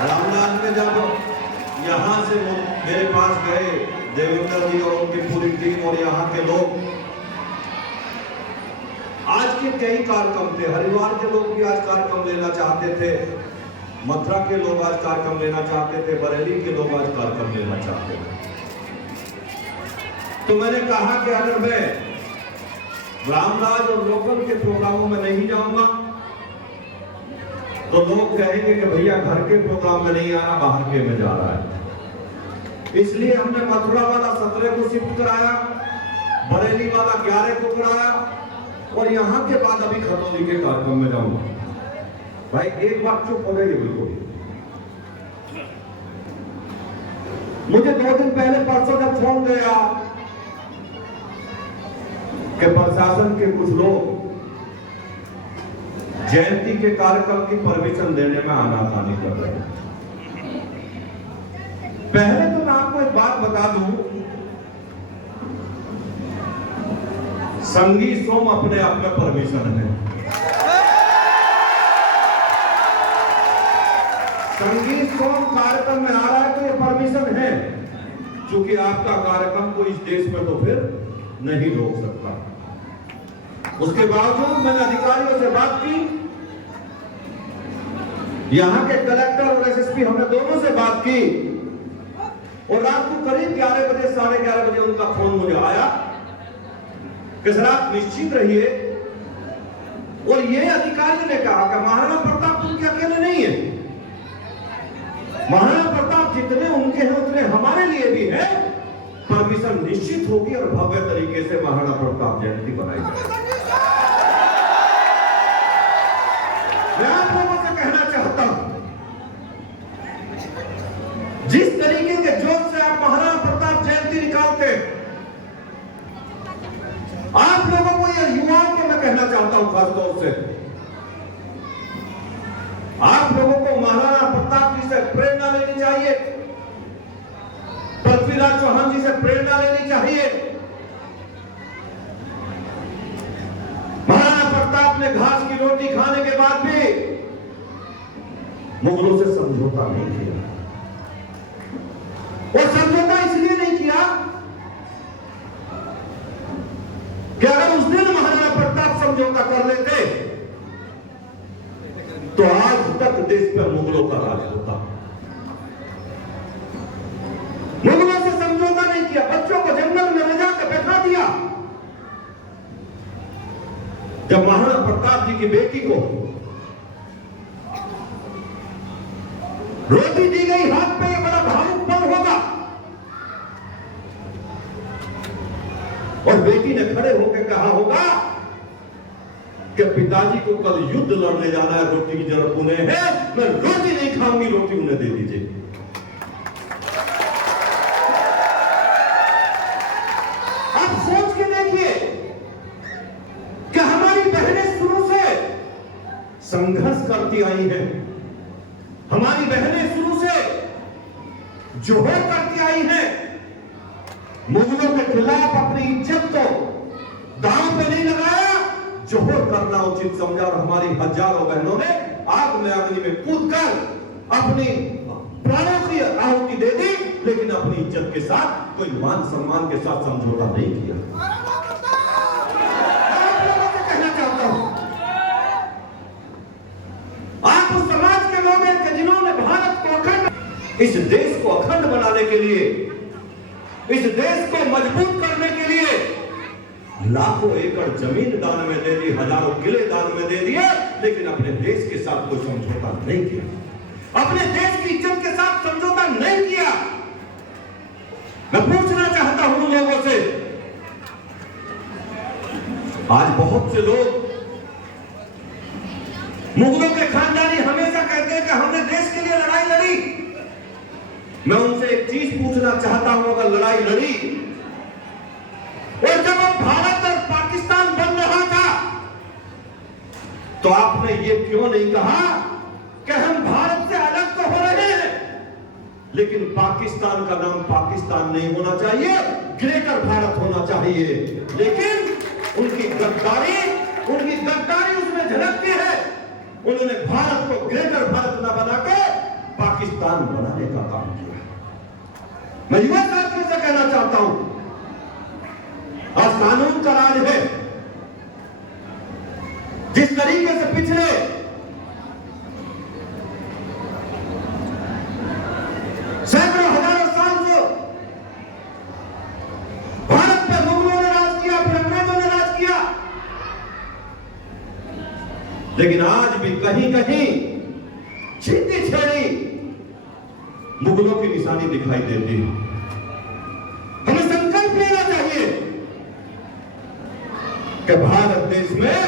रामलाल में जब यहाँ से वो मेरे पास गए, देवेंद्र जी और उनकी पूरी टीम और यहाँ के लोग, आज के कई कार्यक्रम थे, हरिद्वार के लोग भी आज कार्यक्रम लेना चाहते थे, मथुरा के लोग आज कार्यक्रम लेना चाहते थे, बरेली के लोग आज कार्यक्रम लेना चाहते थे। तो मैंने कहा कि अगर मैं रामराज और लोकल के प्रोग्रामों में नहीं जाऊंगा तो लोग कहेंगे कि भैया घर के प्रोग्राम में नहीं आया, बाहर के में जा रहा है। इसलिए हमने मथुरा वाला 17 को शिफ्ट कराया, बरेली वाला 11 को कराया और यहाँ के बाद अभी खतौली के कार्यक्रम में जाऊंगा। भाई एक बात चुप हो गई, बिल्कुल। मुझे 2 दिन पहले परसों जब फोन गया कि प्रशासन के कुछ लोग जयंती के कार्यक्रम की परमिशन देने में आनाकानी कर रहे हैं। पहले तो मैं आपको एक बात बता दूं, संगीत सोम अपने आप में परमिशन है। संगीत सोम कार्यक्रम में आ रहा है तो ये परमिशन है, क्योंकि आपका कार्यक्रम को इस देश में तो फिर नहीं रोक सकता। उसके बावजूद मैंने अधिकारियों से बात की, यहां के कलेक्टर और एसएसपी, हमने दोनों से बात की और रात को करीब 11 बजे 11:30 बजे उनका फोन मुझे आया कि सर आप निश्चित रहिए। और ये अधिकारियों ने कहा कि महाराणा प्रताप उनके अकेले नहीं है, महाराणा प्रताप जितने उनके हैं उतने हमारे लिए भी है। परमिशन निश्चित होगी और भव्य तरीके से महाराणा प्रताप जयंती बनाई जाएगी। मैं आप लोगों से कहना चाहता हूं, जिस तरीके के जोश से आप महाराणा प्रताप जयंती निकालते हैं, आप लोगों को या युवाओं को मैं कहना चाहता हूं खासतौर से, आप लोगों को महाराणा प्रताप जी से प्रेरणा लेनी चाहिए, पृथ्वीराज चौहान जी से प्रेरणा लेनी चाहिए। महाराणा प्रताप ने घास की रोटी खाने के बाद भी मुगलों से समझौता नहीं किया, और समझौता इसलिए नहीं किया कि अगर उस दिन महाराणा प्रताप समझौता कर लेते तो आज तक देश पर मुगलों का राज होता। मुगलों से समझौता नहीं किया, बच्चों को जंगल में ले जाकर बैठा दिया। जब महाराणा प्रताप जी की बेटी को रोटी दी गई हाथ पे, ये बड़ा भावुक पल होगा। और बेटी ने खड़े होकर कहा होगा कि पिताजी को कल युद्ध लड़ने जाना है, रोटी की जरूरत उन्हें है, मैं रोटी नहीं खाऊंगी, रोटी उन्हें दे दीजिए। आप सोच के देखिए कि हमारी बहनें शुरू से संघर्ष करती आई हैं, हमारी बहनें शुरू से जोहर करती आई हैं, मुगलों के खिलाफ अपनी इज्जत को दांव पे नहीं लगाया, जोहर करना उचित समझा। और हमारी हजारों बहनों ने आग में अग्नि में कूदकर अपनी प्राणों की आहुति दे दी, लेकिन अपनी इज्जत के साथ, कोई मान सम्मान के साथ समझौता नहीं किया। आप लोगों से कहना चाहता हूं, आप उस समाज के लोग हैं कि जिन्होंने भारत को अखंड, इस देश को अखंड बनाने के लिए, इस देश को मजबूत करने के लिए लाखों एकड़ जमीन दान में दे दी, हजारों किले दान में दे दिए, लेकिन अपने देश के साथ कोई समझौता नहीं किया, अपने देश की इज्जत के साथ समझौता नहीं किया। मैं पूछना चाहता हूं उन लोगों से, आज बहुत से लोग मुगलों के खानदानी हमेशा कहते हैं कि हमने देश के लिए लड़ाई लड़ी। मैं उनसे एक चीज पूछना चाहता हूं, अगर लड़ाई लड़ी और जब भारत और पाकिस्तान बन रहा था तो आपने ये क्यों नहीं कहा कि हम भारत से अलग तो हो रहे हैं, लेकिन पाकिस्तान का नाम पाकिस्तान नहीं होना चाहिए, ग्रेटर भारत होना चाहिए। लेकिन उनकी गद्दारी उसमें झलकती है। उन्होंने भारत को ग्रेटर भारत न बना के पाकिस्तान पाकिस्तान बनाने का काम किया। मैं युवा साथियों से कहना चाहता हूं, आज कानून का राज है। जिस तरीके से पिछले सैकड़ों हजारों साल से भारत पे मुगलों ने राज किया, फिर अंग्रेजों ने राज किया, लेकिन आज भी कहीं कहीं छींटी छेड़ी मुगलों की निशानी दिखाई देती है। हमें संकल्प लेना चाहिए कि भारत देश में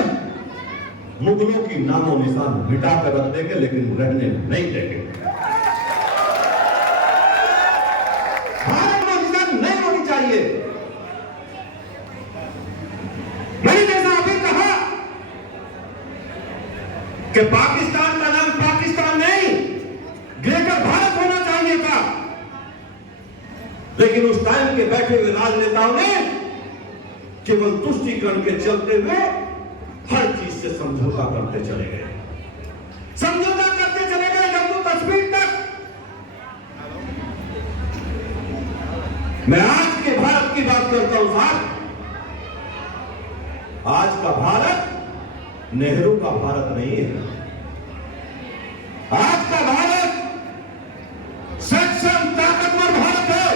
मुगलों की नामो निशान मिटाकर रख देंगे, लेकिन रहने नहीं देंगे। भारत में निशान नहीं होनी चाहिए। मैंने जैसा अभी कहा कि पाकिस्तान का नाम पाकिस्तान नहीं, ग्रेटर भारत होना चाहिए था, लेकिन उस टाइम के बैठे हुए राजनेताओं ने केवल तुष्टीकरण के चलते हुए हर चीज से समझौता करते चले गए, समझौता करते चले गए, जम्मू कश्मीर तक। मैं आज के भारत की बात करता हूं साहब। आज का भारत नेहरू का भारत नहीं है। आज का भारत सक्षम ताकतवर भारत है।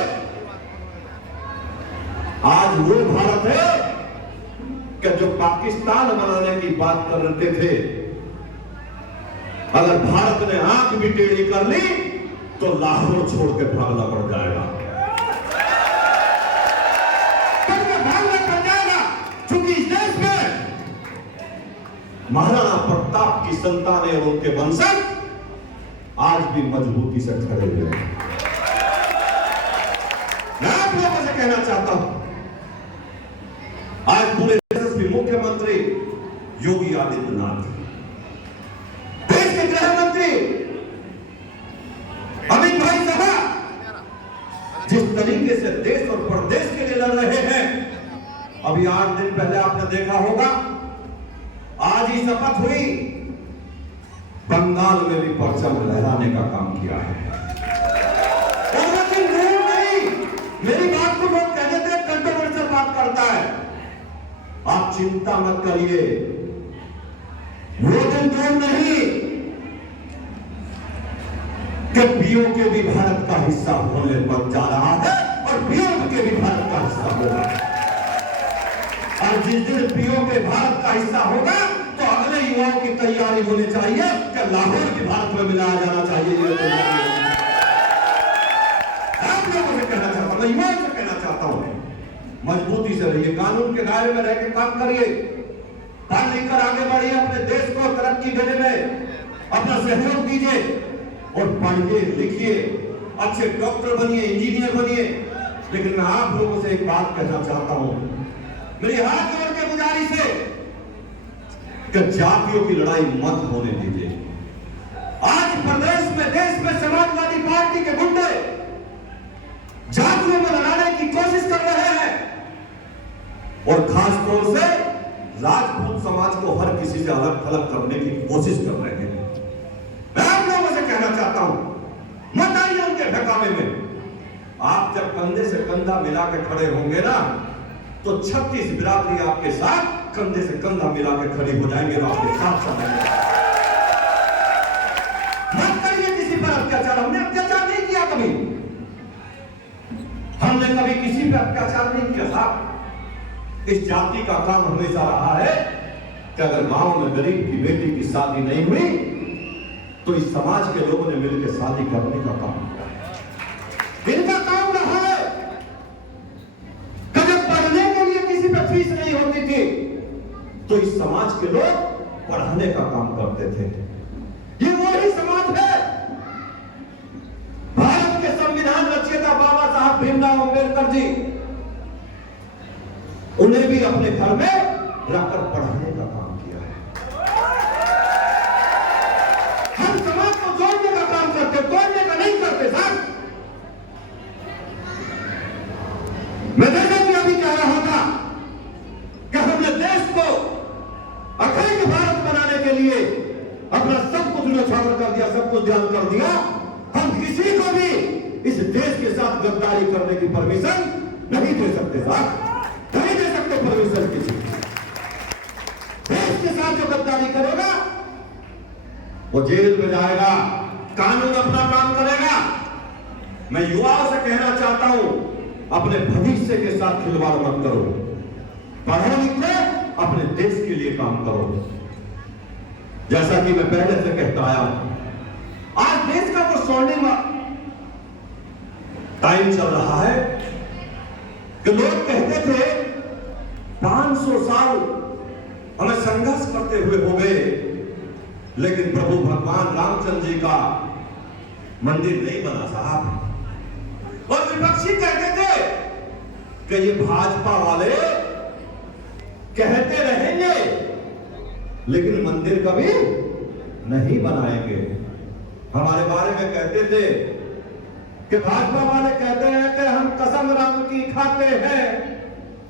आज वो भारत है कि जो पाकिस्तान बनाने की बात कर रहे थे, अगर भारत ने आंख भी टेढ़ी कर ली तो लाहौर छोड़ के भागना पड़ जाएगा, भागना पड़ जाएगा। क्योंकि इस देश में महाराणा प्रताप की संतानें और उनके वंशज आज भी मजबूती से खड़े हुए हैं। मैं आप लोगों से कहना चाहता हूं, आज पूरे यशस्वी मुख्यमंत्री योगी आदित्यनाथ, देश के गृह मंत्री अमित भाई साहब जिस तरीके से देश और प्रदेश के लिए लड़ रहे हैं, अभी 8 दिन पहले आपने देखा होगा, आज ही शपथ हुई, बंगाल में भी परचम लहराने का काम किया है। नहीं, मेरी बात को लोग कहने थे कंट्रोवर्शियल बात करता है। आप चिंता मत करिए, वो दिन दूर नहीं कि पीओके भी भारत का हिस्सा होने पर जा रहा है और पीओके भी भारत का हिस्सा होगा। और जिस दिन पीओके भारत का हिस्सा होगा तो अगले युवाओं की तैयारी होनी चाहिए कि लाहौर भी भारत में मिलाया जाना चाहिए। आप लोगों से कहना चाहता हूं, मैं युवाओं से कहना चाहता हूं, मजबूती से रहिए, कानून के दायरे में रहकर काम करिए, पढ़ लिख कर आगे बढ़िए, अपने देश को तरक्की देने में अपना सहयोग दीजिए और पढ़िए लिखिए, अच्छे डॉक्टर बनिए, इंजीनियर बनिए। लेकिन मैं आप लोगों से एक बात कहना चाहता हूं, मेरी हाथ जोड़ के गुजारिश है कि जातियों की लड़ाई मत होने दीजिए। आज प्रदेश में, देश में समाजवादी पार्टी के गुंडे जातियों में लड़ाने की कोशिश कर रहे हैं और खास तौर से राजपूत समाज को हर किसी से अलग थलग करने की कोशिश कर रहे हैं। मैं आप लोगों से कहना चाहता हूं, मत आइए उनके बहकावे में। आप जब कंधे से कंधा मिला के खड़े होंगे ना, तो 36 बिरादरी आपके साथ कंधे से कंधा मिला के खड़ी हो जाएंगे, आपके साथ चलेंगे। मत करिए किसी पर अत्याचार। हमने अत्याचार नहीं किया कभी, हमने कभी किसी पर अत्याचार नहीं किया साहब। इस जाति का काम हमेशा रहा है कि अगर गांव में गरीब की बेटी की शादी नहीं हुई तो इस समाज के लोगों ने मिलकर शादी करने का काम किया है। इनका काम रहा है कि जब पढ़ने के लिए किसी पर फीस नहीं होती थी तो इस समाज के लोग पढ़ाने का काम करते थे। ये वही समाज है। भारत के संविधान रचयिता बाबा साहब भीमराव अंबेडकर जी, उन्हें भी अपने घर में रखकर पढ़ाने का काम किया है। हम समाज को जोड़ने का काम करते, तोड़ने का नहीं करते साहब। मैं जैसा कि अभी कह रहा था कि हमने देश को अखंड भारत बनाने के लिए अपना सब कुछ न्यौछावर कर दिया, सब कुछ ध्यान कर दिया, हम किसी को भी इस देश के साथ गद्दारी करने की परमिशन नहीं दे सकते साहब, नहीं दे सकते परमिशन किसी। देश के साथ जो गद्दारी करेगा वो जेल में जाएगा, कानून अपना काम करेगा। मैं युवाओं से कहना चाहता हूं, अपने भविष्य के साथ खिलवाड़ मत करो, पढ़ो लिखो, अपने देश के लिए काम करो। जैसा कि मैं पहले से कहता आया हूं, आज देश का वो स्वर्णिम टाइम चल रहा है कि लोग कहते थे 500 साल हमें संघर्ष करते हुए हो गए, लेकिन प्रभु भगवान रामचंद्र जी का मंदिर नहीं बना साहब। और विपक्षी कहते थे कि ये भाजपा वाले कहते रहेंगे लेकिन मंदिर कभी नहीं बनाएंगे। हमारे बारे में कहते थे कि भाजपा वाले कहते हैं कि हम कसम राम की खाते हैं,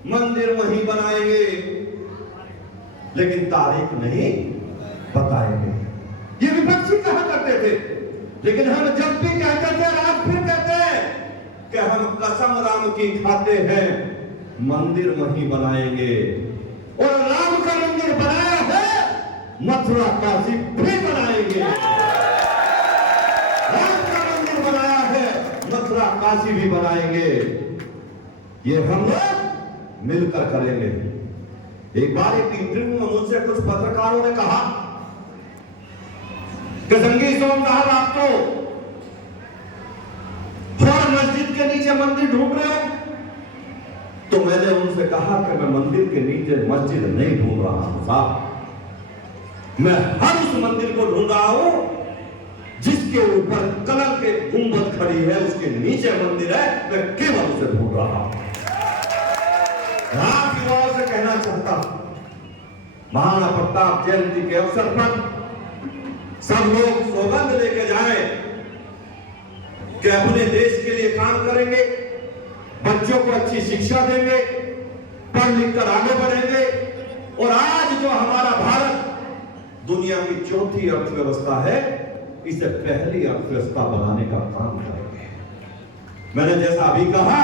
मंदिर वहीं बनाएंगे लेकिन तारीख नहीं बताएंगे। ये विपक्षी कहा करते थे, लेकिन हम जब भी कहते थे, आज फिर कहते हैं कि हम कसम राम की खाते हैं, मंदिर वहीं बनाएंगे। और राम का मंदिर बनाया है, मथुरा काशी भी बनाएंगे। राम का मंदिर बनाया है, मथुरा काशी भी बनाएंगे। ये हम लोग मिलकर करेंगे। एक बार एक इंटरव्यू में मुझसे कुछ पत्रकारों ने कहा कि संगी सोम साहब, आप तो हर मस्जिद के नीचे मंदिर ढूंढ रहे हो। तो मैंने उनसे कहा कि मैं मंदिर के नीचे मस्जिद नहीं ढूंढ रहा हूं साहब, मैं हर उस मंदिर को ढूंढ रहा हूं जिसके ऊपर कलर के गुंबद खड़ी है, उसके नीचे मंदिर है, मैं केवल उसे ढूंढ रहा हूं। राम युवाओं से कहना चाहता हूं, महाराणा प्रताप जयंती के अवसर पर सब लोग सौगंध लेके जाएं कि अपने देश के लिए काम करेंगे, बच्चों को अच्छी शिक्षा देंगे, पढ़ लिख कर आगे बढ़ेंगे। और आज जो हमारा भारत दुनिया की चौथी अर्थव्यवस्था है, इसे पहली अर्थव्यवस्था बनाने का काम करेंगे। मैंने जैसा अभी कहा